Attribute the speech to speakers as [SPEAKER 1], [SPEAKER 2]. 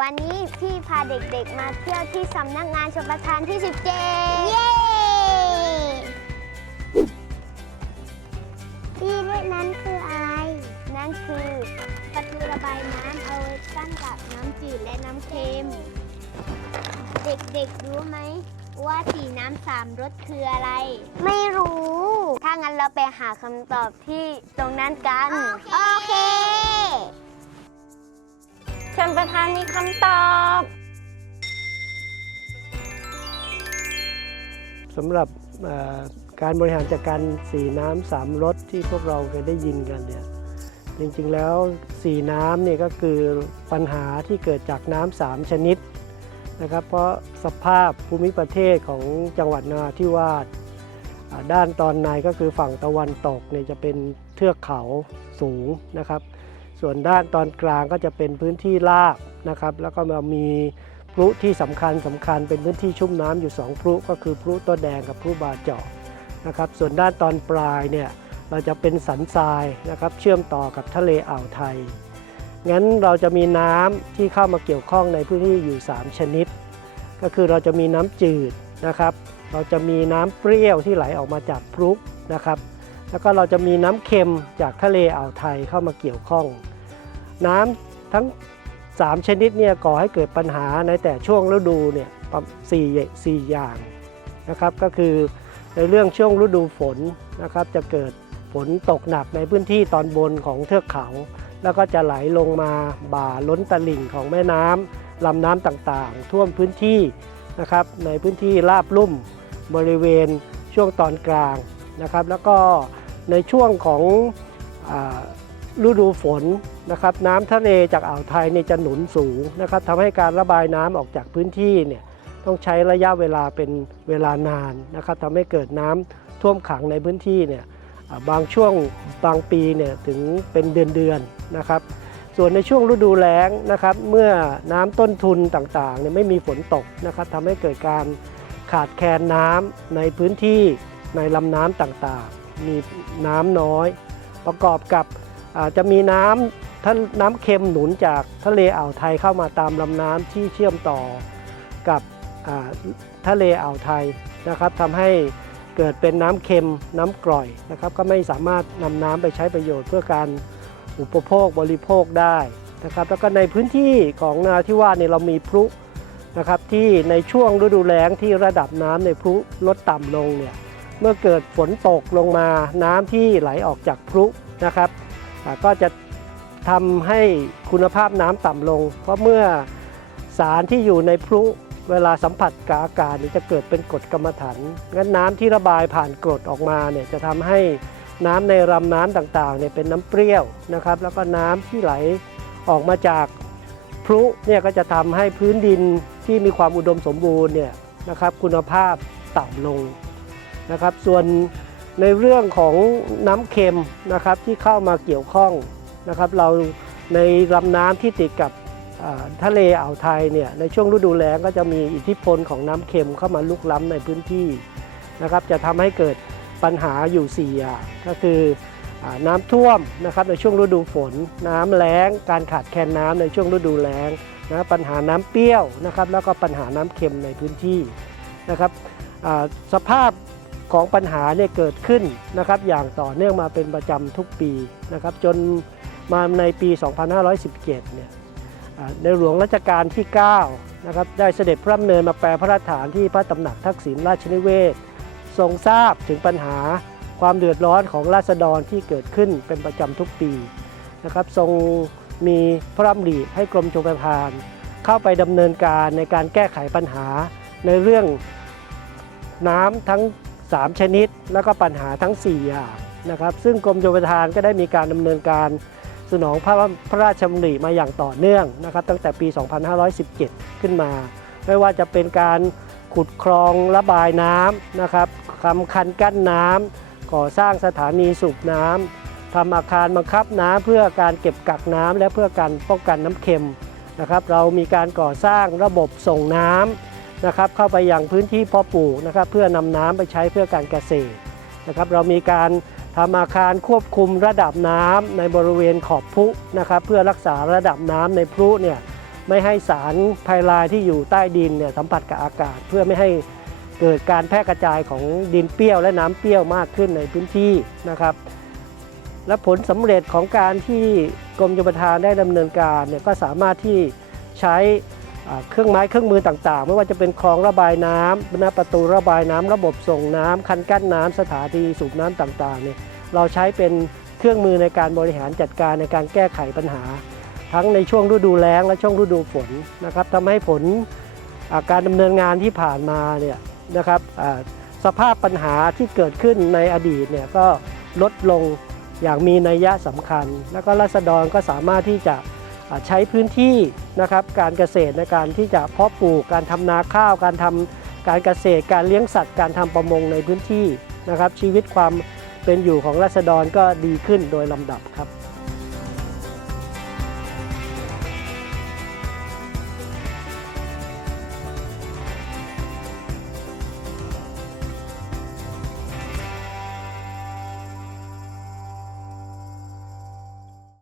[SPEAKER 1] วันนี้พี่พาเด็กๆมาเที่ยวที่สำนักงานชมประทานที่ 17 เย้พี่เรื่องนั้นคืออะไร นั่นคือประตูระบายน้ำเอาไว้กั้นกับน้ำจืดและน้ำเค็ม เด็กๆรู้ไหมว่าสีน้ำสามรสคืออะไร ไม่รู้ ถ้างั้นเราไปหาคำตอบที่ตรงนั้นกัน โอเค
[SPEAKER 2] ชนประธานมีคำตอบ
[SPEAKER 3] สำหรับการบริหารจัดการสีน้ำสามรสที่พวกเราเคยได้ยินกันเนี่ยจริงๆแล้วสีน้ำเนี่ยก็คือปัญหาที่เกิดจากน้ำสามชนิดนะครับเพราะสภาพภูมิประเทศของจังหวัดนราธิวาสด้านตอนในก็คือฝั่งตะวันตกเนี่ยจะเป็นเทือกเขาสูงนะครับ ส่วนด้านตอนกลางก็จะเป็นพื้นที่ราบนะครับ แล้วก็มามีพลุที่สำคัญสำคัญเป็นพื้นที่ชุ่มน้ำอยู่ 2 พลุก็คือพลุตัวแดงกับพลุบาเจาะนะครับ ส่วนด้านตอนปลายเนี่ยเราจะเป็นสันทรายนะครับเชื่อมต่อกับทะเลอ่าวไทย งั้นเราจะมีน้ำที่เข้ามาเกี่ยวข้องในพื้นที่อยู่ 3 ชนิด ก็คือเราจะมีน้ำจืดนะครับ เราจะมีน้ำเปรี้ยวที่ไหลออกมาจากพลุนะครับ แล้วก็เราจะมีน้ำเค็มจากทะเลอ่าวไทยเข้ามาเกี่ยวข้อง น้ำทั้ง 3 ชนิดเนี่ยก่อให้เกิดปัญหาในแต่ช่วงฤดูเนี่ยประมาณสี่สี่อย่างนะครับก็คือในเรื่องช่วงฤดูฝนนะครับจะเกิดฝนตกหนักในพื้นที่ตอนบนของเทือกเขา แล้วก็จะไหลลงมาบ่าล้นตลิ่งของแม่น้ำลำน้ำต่างๆ ท่วมพื้นที่นะครับในพื้นที่ราบลุ่มบริเวณช่วงตอนกลางนะครับ แล้วก็ในช่วงของอ ฤดูฝนนะครับน้ำทะเลจากอ่าวไทยเนี่ยจะหนุนสูงนะครับทำให้การระบายน้ำออกจากพื้นที่เนี่ยต้องใช้ระยะเวลาเป็นเวลานานนะครับทำให้เกิดน้ำท่วมขังในพื้นที่เนี่ยบางช่วงบางปีเนี่ยถึงเป็นเดือนๆนนะครับ ส่วนในช่วงฤดูแล้งนะครับ เมื่อน้ำต้นทุนต่างๆเนี่ยไม่มีฝนตกนะครับทำให้เกิดการขาดแคลนน้ำในพื้นที่ในลำน้ำต่างๆ มีน้ำน้อย ประกอบกับ จะมีน้ำท่าน้ำเค็มหนุนจากทะเลอ่าวไทยเข้ามาตามลำน้ำที่เชื่อมต่อกับทะเลอ่าวไทยนะครับทำให้เกิดเป็นน้ำเค็มน้ำกร่อยนะครับ ก็ไม่สามารถนำน้ำไปใช้ประโยชน์เพื่อการอุปโภคบริโภคได้นะครับ แล้วก็ในพื้นที่ของนราธิวาสเนี่ยเรามีพลุนะครับที่ในช่วงฤดูแล้งที่ระดับน้ำในพลุลดต่ำลงเนี่ยเมื่อเกิดฝนตกลงมาน้ำที่ไหลออกจากพลุนะครับ ก็จะทำให้คุณภาพน้ำต่ำลง เพราะเมื่อสารที่อยู่ในพลุเวลาสัมผัสกับอากาศนี่จะเกิดเป็นกรดกรรมฐานงั้นน้ำที่ระบายผ่านกรดออกมาเนี่ยจะทำให้น้ำในลำน้ำต่างๆเนี่ยเป็นน้ำเปรี้ยวนะครับ แล้วก็น้ำที่ไหลออกมาจากพลุเนี่ยก็จะทำให้พื้นดินที่มีความอุดมสมบูรณ์เนี่ยนะครับคุณภาพต่ำลงนะครับ ส่วน ในเรื่องของน้ำเค็มนะครับที่เข้ามาเกี่ยวข้องนะครับ เราในลำน้ำที่ติดกับทะเลอ่าวไทยเนี่ยในช่วงฤดูแล้งก็จะมีอิทธิพลของน้ำเค็มเข้ามาลุกล้ำในพื้นที่นะครับจะทำให้เกิดปัญหาอยู่4อย่างก็คืออน้ำท่วมนะครับในช่วงฤดูฝน น้ำแล้ง การขาดแคลนน้ำในช่วงฤดูแล้งนะปัญหาน้ำเปรี้ยวนะครับแล้วก็ปัญหาน้ำเค็มในพื้นที่นะครับสภาพ ของปัญหาเนี่ยเกิดขึ้นนะครับอย่างต่อเนื่องมาเป็นประจำทุกปีนะครับจนมาในปี 2517 เนี่ยในหลวงรัชกาลที่ 9 นะครับได้เสด็จพระดำเนินมาแปลพระราชฐานที่พระตำหนักทักษิณราชนิเวศ ทรงทราบถึงปัญหาความเดือดร้อนของราษฎรที่เกิดขึ้นเป็นประจำทุกปีนะครับทรงมีพระราชดำริให้กรมชลประทาน เข้าไปดำเนินการในการแก้ไขปัญหาในเรื่องน้ำทั้ง 3 ชนิด แล้วก็ปัญหาทั้ง 4 อย่างนะครับ ซึ่งกรมชลประทานก็ได้มีการดำเนินการสนองพระพระราชดำริมาอย่างต่อเนื่องนะครับ ตั้งแต่ปี 2517 ขึ้นมา ไม่ว่าจะเป็นการขุดคลองระบายน้ำนะครับทำคันกั้นน้ำก่อสร้างสถานีสูบน้ำทำอาคารบังคับน้ำเพื่อการเก็บกักน้ำและเพื่อการป้องกันน้ำเค็มนะครับ เรามีการก่อสร้างระบบส่งน้ำ นะครับเข้าไปยังพื้นที่เพาะปลูกนะครับเพื่อนำน้ำไปใช้เพื่อการเกษตรนะครับเรามีการทำอาคารควบคุมระดับน้ำในบริเวณขอบพุนะครับเพื่อรักษาระดับน้ำในพุเนี่ยไม่ให้สารไพลายที่อยู่ใต้ดินเนี่ยสัมผัสกับอากาศ เพื่อไม่ให้เกิดการแพร่กระจายของดินเปรี้ยวและน้ำเปรี้ยวมากขึ้นในพื้นที่นะครับและผลสำเร็จของการที่กรมชลประทานได้ดำเนินการเนี่ยก็สามารถที่ใช้ เครื่องไม้เครื่องมือต่างๆ ไม่ว่าจะเป็นคลองระบายน้ำหน้าประตูระบายน้ำระบบส่งน้ำคันกั้นน้ำสถานีสูบน้ำต่างๆเนี่ยเราใช้เป็นเครื่องมือในการบริหารจัดการในการแก้ไขปัญหา ทั้งในช่วงฤดูแล้งและช่วงฤดูฝนนะครับทำให้ผลาการดำเนินงานที่ผ่านมาเนี่ยนะครับสภาพปัญหาที่เกิดขึ้นในอดีตเนี่ยก็ลดลงอย่างมีนัยยะสำคัญ แล้วก็รัษฎรก็สามารถที่จะ ใช้พื้นที่นะครับการเกษตรในการที่จะเพาะปลูกการทำนาข้าว การทำการเกษตร การเลี้ยงสัตว์ การทำประมงในพื้นที่นะครับชีวิตความเป็นอยู่ของราษฎรก็ดีขึ้นโดยลำดับครับ